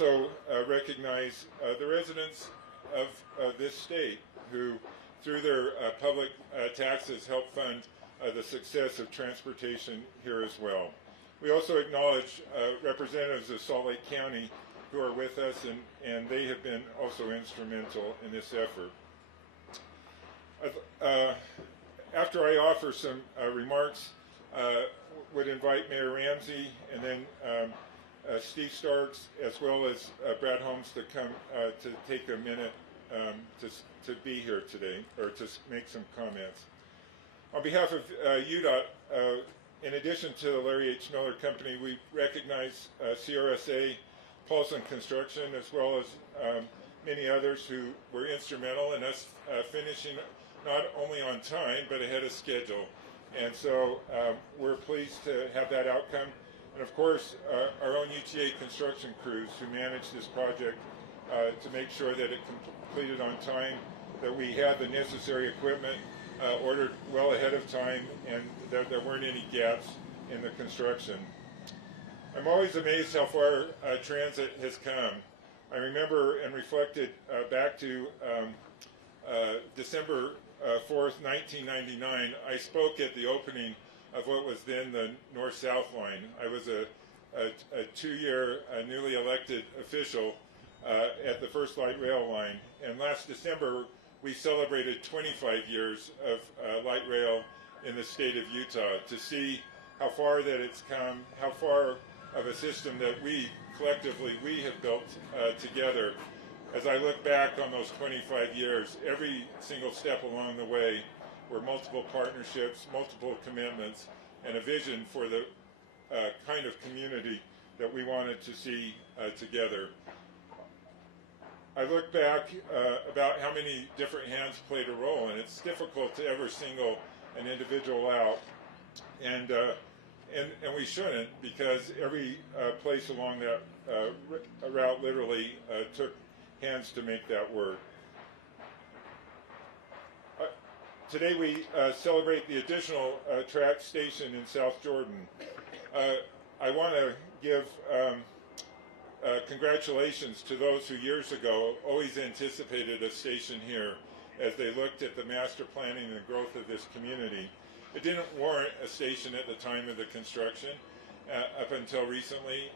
also recognize the residents of this state who, through their public taxes, help fund the success of transportation here as well. We also acknowledge representatives of Salt Lake County who are with us, and they have been also instrumental in this effort. After I offer some remarks, would invite Mayor Ramsey and then Steve Starks, as well as Brad Holmes, to come to take a minute to be here today, or to make some comments. On behalf of UDOT, in addition to the Larry H. Miller Company, we recognize CRSA, Paulson Construction, as well as many others who were instrumental in us finishing not only on time, but ahead of schedule. And so we're pleased to have that outcome. And of course, our own UTA construction crews who managed this project to make sure that it completed on time, that we had the necessary equipment ordered well ahead of time, and that there weren't any gaps in the construction. I'm always amazed how far transit has come. I remember and reflected back to December 4th, 1999, I spoke at the opening of what was then the North-South line. I was a two-year newly elected official at the first light rail line, and last December we celebrated 25 years of light rail in the state of Utah. To see how far that it's come, how far of a system that we collectively have built together. As I look back on those 25 years, every single step along the way were multiple partnerships, multiple commitments, and a vision for the kind of community that we wanted to see together. I look back about how many different hands played a role, and it's difficult to ever single an individual out, and we shouldn't, because every place along that route literally took hands to make that work. Today we celebrate the additional TRAX station in South Jordan. I want to give congratulations to those who years ago always anticipated a station here as they looked at the master planning and the growth of this community. It didn't warrant a station at the time of the construction up until recently,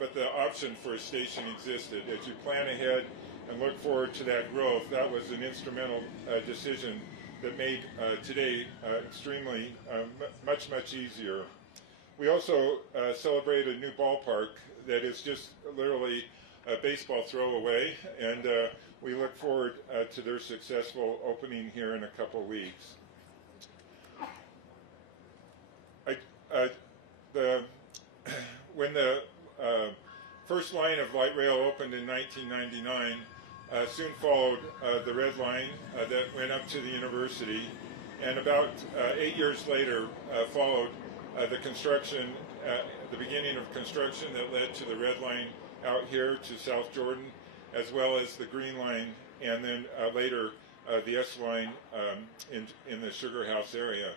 but the option for a station existed. As you plan ahead and look forward to that growth, that was an instrumental decision that made today extremely much easier. We also celebrate a new ballpark that is just literally a baseball throw away, and we look forward to their successful opening here in a couple weeks. When the first line of light rail opened in 1999, soon followed the red line that went up to the university, and about 8 years later followed the construction, the beginning of construction that led to the red line out here to South Jordan, as well as the green line, and then later the S line in the Sugar House area.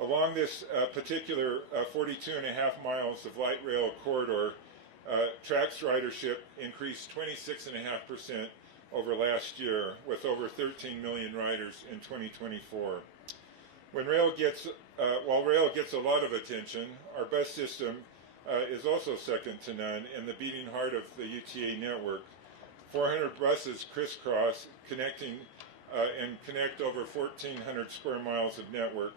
Along this particular 42.5 miles of light rail corridor, TRAX ridership increased 26.5% over last year, with over 13 million riders in 2024. While rail gets a lot of attention, our bus system is also second to none and the beating heart of the UTA network. 400 buses crisscross, connecting and connect over 1,400 square miles of network,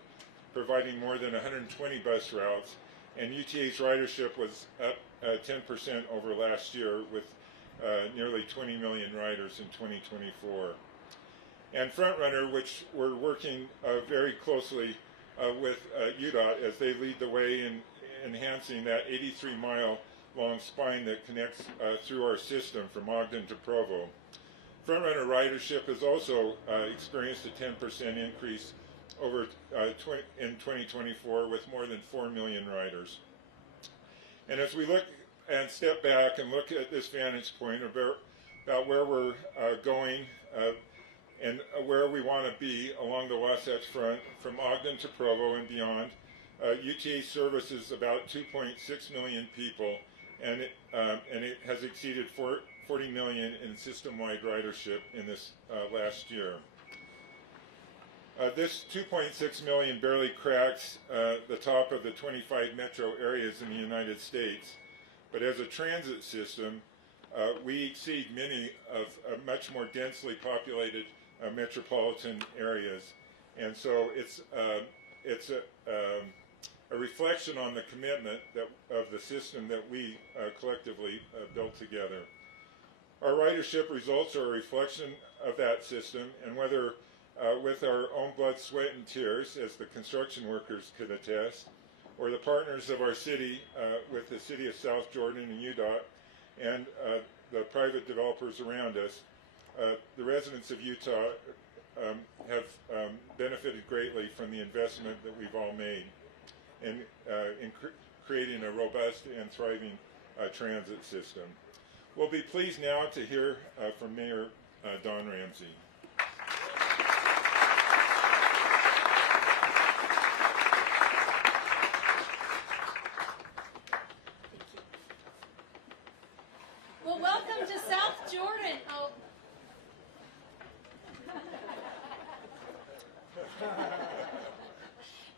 providing more than 120 bus routes, and UTA's ridership was up 10% over last year, with nearly 20 million riders in 2024. And Frontrunner, which we're working very closely with UDOT as they lead the way in enhancing that 83-mile long spine that connects through our system from Ogden to Provo. Frontrunner ridership has also experienced a 10% increase over in 2024, with more than 4 million riders. And as we look and step back and look at this vantage point about where we're going and where we want to be along the Wasatch Front, from Ogden to Provo and beyond, UTA services about 2.6 million people and it has exceeded 40 million in system-wide ridership in this last year. This 2.6 million barely cracks the top of the 25 metro areas in the United States, but as a transit system, we exceed many of much more densely populated metropolitan areas, and so it's a reflection on the commitment of the system that we collectively built together. Our ridership results are a reflection of that system, and whether with our own blood, sweat, and tears, as the construction workers could attest, or the partners of our city with the City of South Jordan and UDOT, and the private developers around us, the residents of Utah have benefited greatly from the investment that we've all made in creating a robust and thriving transit system. We'll be pleased now to hear from Mayor Don Ramsey. Well, welcome to South Jordan. Oh.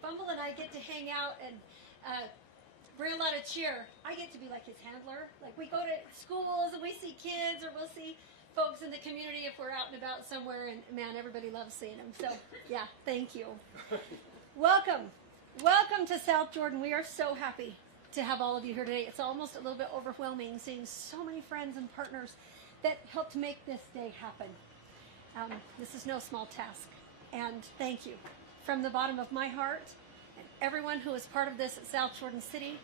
Bumble and I get to hang out and bring a lot of cheer. I get to be like his handler. Like, we go to schools and we see kids, or we'll see folks in the community if we're out and about somewhere, and man, everybody loves seeing them. So yeah, thank you. Welcome to South Jordan. We are so happy to have all of you here today. It's almost a little bit overwhelming seeing so many friends and partners that helped make this day happen. This is no small task, and thank you from the bottom of my heart, and everyone who is part of this at South Jordan City.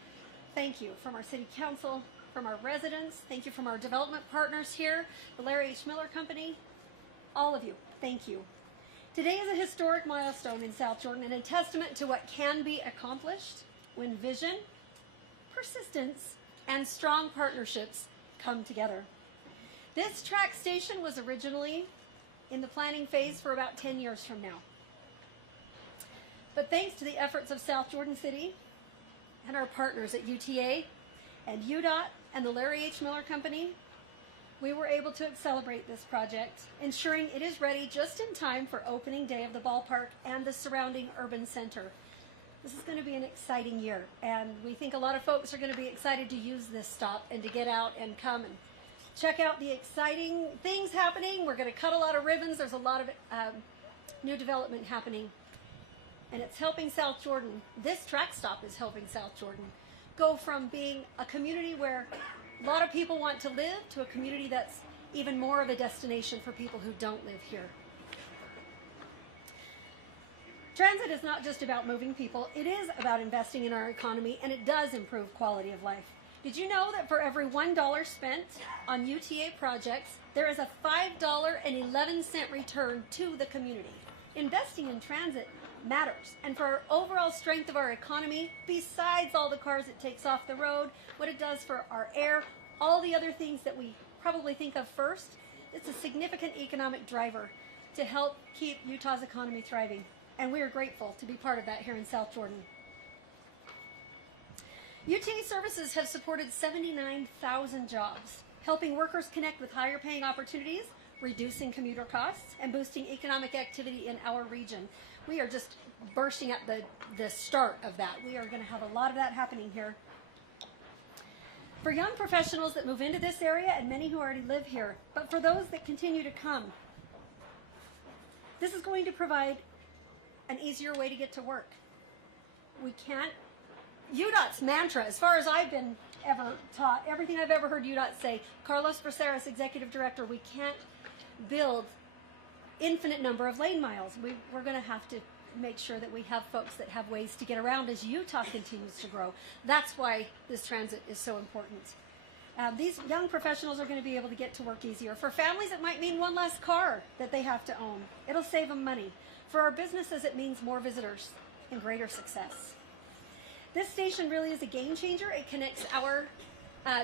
Thank you from our City Council, from our residents, thank you from our development partners here, the Larry H. Miller Company, all of you, thank you. Today is a historic milestone in South Jordan and a testament to what can be accomplished when vision, persistence, and strong partnerships come together. This track station was originally in the planning phase for about 10 years from now. But thanks to the efforts of South Jordan City and our partners at UTA and UDOT and the Larry H. Miller Company, we were able to accelerate this project, ensuring it is ready just in time for opening day of the ballpark and the surrounding urban center. This is going to be an exciting year, and we think a lot of folks are going to be excited to use this stop and to get out and come and check out the exciting things happening. We're going to cut a lot of ribbons. There's a lot of new development happening, and it's helping South Jordan. This track stop is helping South Jordan go from being a community where a lot of people want to live to a community that's even more of a destination for people who don't live here. Transit is not just about moving people, it is about investing in our economy, and it does improve quality of life. Did you know that for every $1 spent on UTA projects, there is a $5.11 return to the community? Investing in transit matters, and for our overall strength of our economy, besides all the cars it takes off the road, what it does for our air, all the other things that we probably think of first, it's a significant economic driver to help keep Utah's economy thriving. And we are grateful to be part of that here in South Jordan. UTA services have supported 79,000 jobs, helping workers connect with higher paying opportunities, reducing commuter costs, and boosting economic activity in our region. We are just bursting at the start of that. We are going to have a lot of that happening here. For young professionals that move into this area, and many who already live here, but for those that continue to come, this is going to provide an easier way to get to work. We can't, UDOT's mantra, as far as I've been ever taught, everything I've ever heard UDOT say, Carlos Braceras, Executive Director, we can't build infinite number of lane miles. We're going to have to make sure that we have folks that have ways to get around as Utah continues to grow. That's why this transit is so important. These young professionals are going to be able to get to work easier. For families, it might mean one less car that they have to own. It'll save them money. For our businesses, it means more visitors and greater success. This station really is a game changer. It connects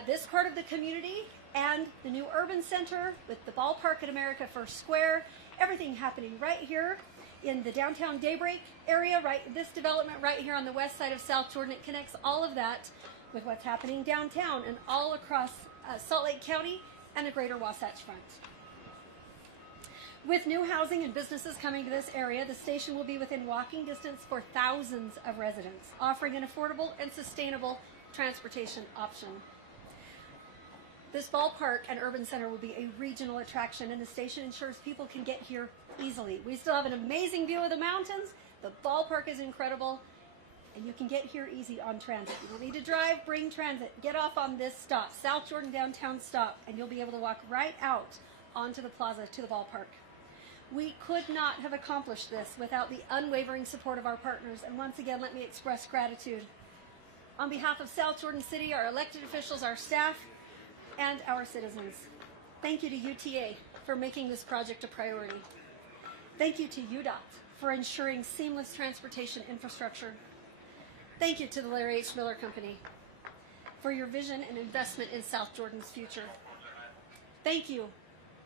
this part of the community and the new urban center with the ballpark at America First Square. Everything happening right here in the downtown Daybreak area, right, this development right here on the west side of South Jordan. It connects all of that with what's happening downtown and all across Salt Lake County and the greater Wasatch Front. With new housing and businesses coming to this area, the station will be within walking distance for thousands of residents, offering an affordable and sustainable transportation option. This ballpark and urban center will be a regional attraction, and the station ensures people can get here easily. We still have an amazing view of the mountains. The ballpark is incredible, and you can get here easy on transit. You don't need to drive, bring transit. Get off on this stop, South Jordan Downtown Stop, and you'll be able to walk right out onto the plaza to the ballpark. We could not have accomplished this without the unwavering support of our partners, and once again, let me express gratitude. On behalf of South Jordan City, our elected officials, our staff, and our citizens, thank you to UTA for making this project a priority. Thank you to UDOT for ensuring seamless transportation infrastructure. Thank you to the Larry H. Miller Company for your vision and investment in South Jordan's future. Thank you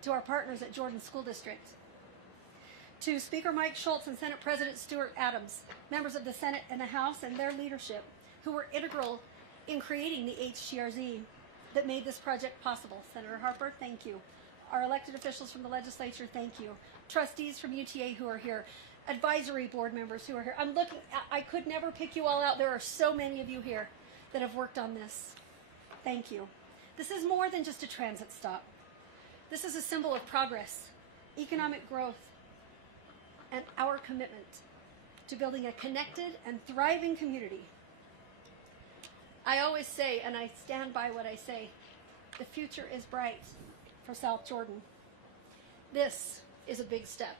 to our partners at Jordan School District. To Speaker Mike Schultz and Senate President Stuart Adams, members of the Senate and the House and their leadership, who were integral in creating the HTRZ that made this project possible. Senator Harper, thank you. Our elected officials from the legislature, thank you. Trustees from UTA who are here. Advisory board members who are here. I'm looking, I could never pick you all out. There are so many of you here that have worked on this. Thank you. This is more than just a transit stop. This is a symbol of progress, economic growth, and our commitment to building a connected and thriving community. I always say, and I stand by what I say, the future is bright for South Jordan. This is a big step.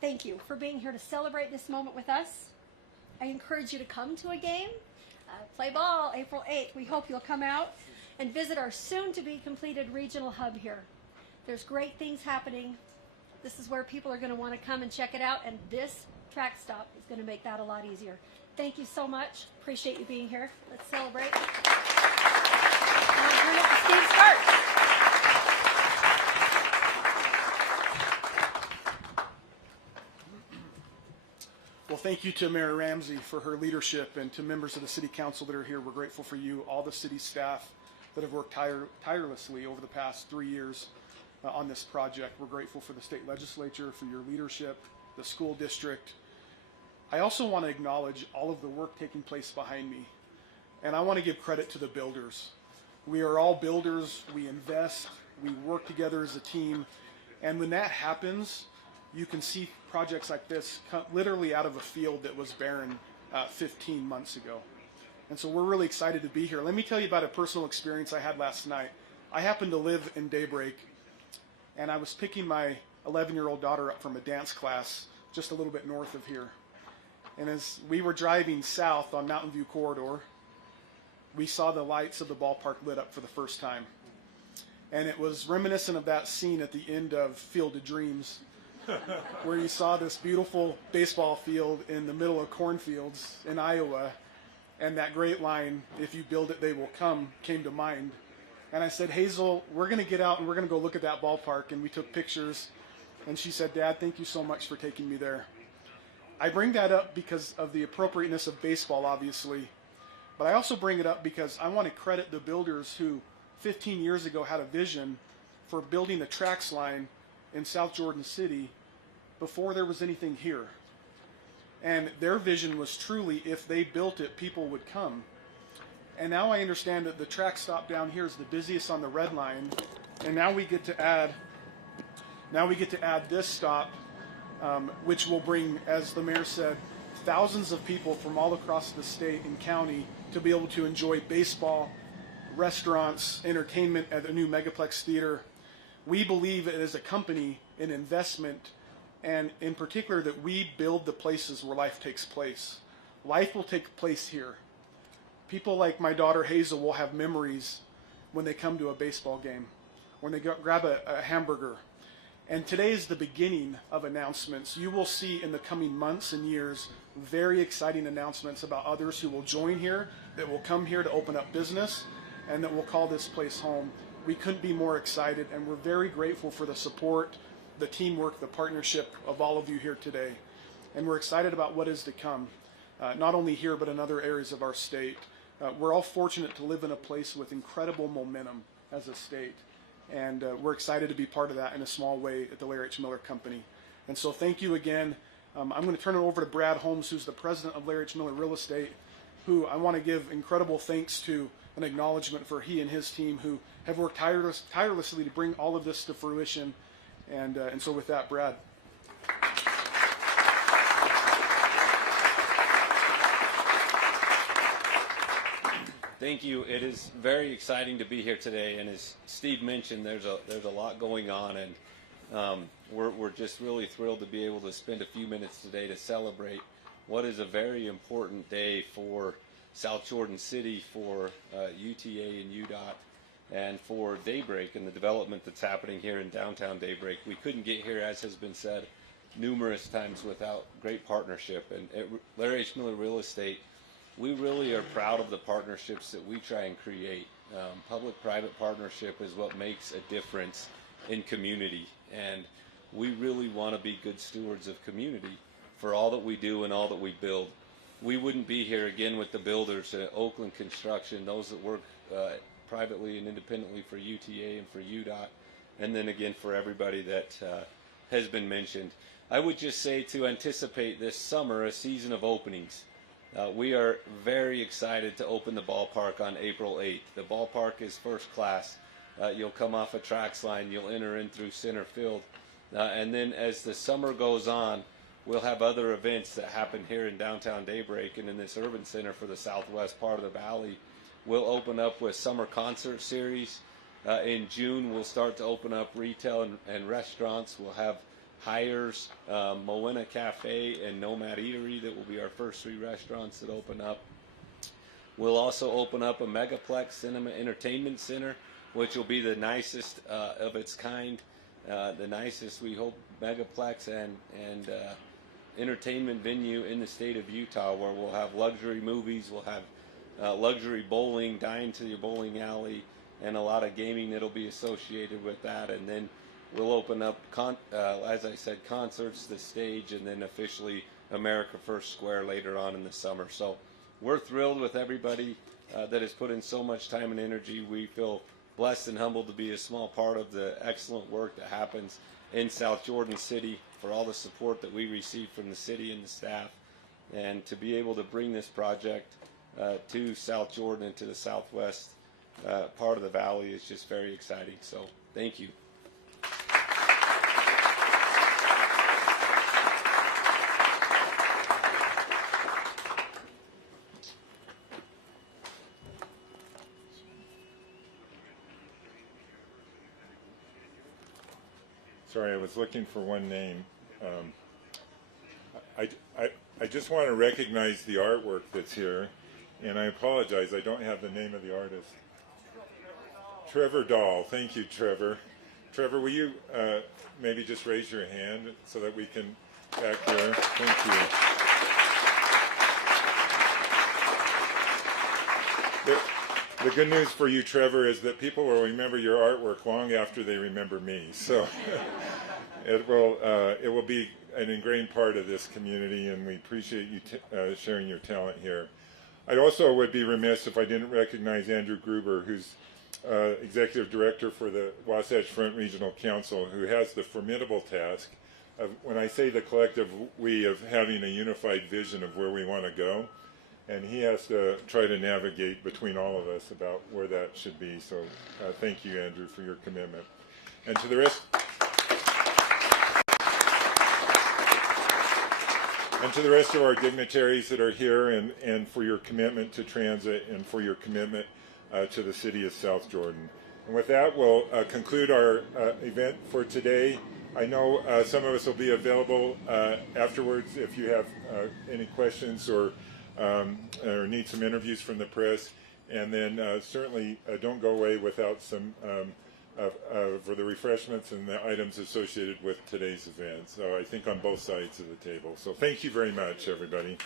Thank you for being here to celebrate this moment with us. I encourage you to come to a game, play ball April 8th. We hope you'll come out and visit our soon-to-be completed regional hub here. There's great things happening. This is where people are going to want to come and check it out, and this track stop is going to make that a lot easier. Thank you so much. Appreciate you being here. Let's celebrate. I'll turn it to Steve Stark. Well, thank you to Mayor Ramsey for her leadership, and to members of the City Council that are here. We're grateful for you, all the city staff that have worked tirelessly over the past 3 years on this project. We're grateful for the state legislature, for your leadership, the school district. I also want to acknowledge all of the work taking place behind me, and I want to give credit to the builders. We are all builders. We invest. We work together as a team, and when that happens, you can see projects like this come literally out of a field that was barren 15 months ago. And so we're really excited to be here. Let me tell you about a personal experience I had last night. I happen to live in Daybreak, and I was picking my 11-year-old daughter up from a dance class just a little bit north of here. And as we were driving south on Mountain View Corridor, we saw the lights of the ballpark lit up for the first time. And it was reminiscent of that scene at the end of Field of Dreams, where you saw this beautiful baseball field in the middle of cornfields in Iowa, and that great line, "If you build it, they will come," came to mind. And I said, "Hazel, we're going to get out and we're going to go look at that ballpark." And we took pictures, and she said, "Dad, thank you so much for taking me there." I bring that up because of the appropriateness of baseball, obviously, but I also bring it up because I want to credit the builders who 15 years ago had a vision for building a TRAX line in South Jordan City before there was anything here. And their vision was truly, if they built it, people would come. And now I understand that the track stop down here is the busiest on the red line, and now we get to add this stop, which will bring, as the mayor said, thousands of people from all across the state and county to be able to enjoy baseball, restaurants, entertainment at the new Megaplex Theater. We believe it as a company in investment, and in particular that we build the places where life takes place. Life will take place here. People like my daughter Hazel will have memories when they come to a baseball game, when they grab a hamburger. And today is the beginning of announcements. You will see in the coming months and years very exciting announcements about others who will join here, that will come here to open up business, and that will call this place home. We couldn't be more excited, and we're very grateful for the support, the teamwork, the partnership of all of you here today. And we're excited about what is to come, not only here but in other areas of our state. we're all fortunate to live in a place with incredible momentum as a state. And we're excited to be part of that in a small way at the Larry H. Miller Company. And so thank you again. I'm going to turn it over to Brad Holmes, who's the president of Larry H. Miller Real Estate, who I want to give incredible thanks to, an acknowledgement for he and his team who have worked tirelessly to bring all of this to fruition. And so with that, Brad. Thank you. It is very exciting to be here today, and as Steve mentioned, there's a lot going on, and we're just really thrilled to be able to spend a few minutes today to celebrate what is a very important day for South Jordan City, for UTA and UDOT, and for Daybreak and the development that's happening here in downtown Daybreak. We couldn't get here, as has been said numerous times, without great partnership. And at Larry H. Miller Real Estate, we really are proud of the partnerships that we try and create. Public-private partnership is what makes a difference in community, and we really want to be good stewards of community for all that we do and all that we build. We wouldn't be here again with the builders at Oakland Construction, those that work privately and independently for UTA and for UDOT, and then again for everybody that has been mentioned. I would just say to anticipate this summer a season of openings. We are very excited to open the ballpark on April 8th. The ballpark is first class. You'll come off a TRAX line, you'll enter in through center field, and then as the summer goes on, we'll have other events that happen here in downtown Daybreak and in this urban center for the southwest part of the valley. We'll open up with summer concert series. In June, we'll start to open up retail and restaurants. We'll have Hires, Moena Cafe, and Nomad Eatery that will be our first 3 restaurants that open up. We'll also open up a Megaplex Cinema Entertainment Center, which will be the nicest of its kind, the nicest, we hope, Megaplex and entertainment venue in the state of Utah, where we'll have luxury movies, we'll have luxury bowling, dine to your bowling alley, and a lot of gaming that'll be associated with that. And then we'll open up, as I said, concerts, the stage, and then officially America First Square later on in the summer. So we're thrilled with everybody that has put in so much time and energy. We feel blessed and humbled to be a small part of the excellent work that happens in South Jordan City, for all the support that we receive from the city and the staff, and to be able to bring this project to South Jordan and to the southwest part of the valley is just very exciting. So thank you. Sorry, I was looking for one name. I just want to recognize the artwork that's here, and I apologize, I don't have the name of the artist. Trevor Dahl. Thank you, Trevor. Trevor, will you maybe just raise your hand so that we can back here? Thank you. The good news for you, Trevor, is that people will remember your artwork long after they remember me. So it will be an ingrained part of this community, and we appreciate you sharing your talent here. I also would be remiss if I didn't recognize Andrew Gruber, who's Executive Director for the Wasatch Front Regional Council, who has the formidable task of, when I say the collective we, of having a unified vision of where we want to go. And he has to try to navigate between all of us about where that should be. So thank you, Andrew, for your commitment. And to the rest, of our dignitaries that are here, and for your commitment to transit and for your commitment to the city of South Jordan. And with that, we'll conclude our event for today. I know some of us will be available afterwards if you have any questions or need some interviews from the press, and then certainly don't go away without some for the refreshments and the items associated with today's event. So I think on both sides of the table. So thank you very much, everybody.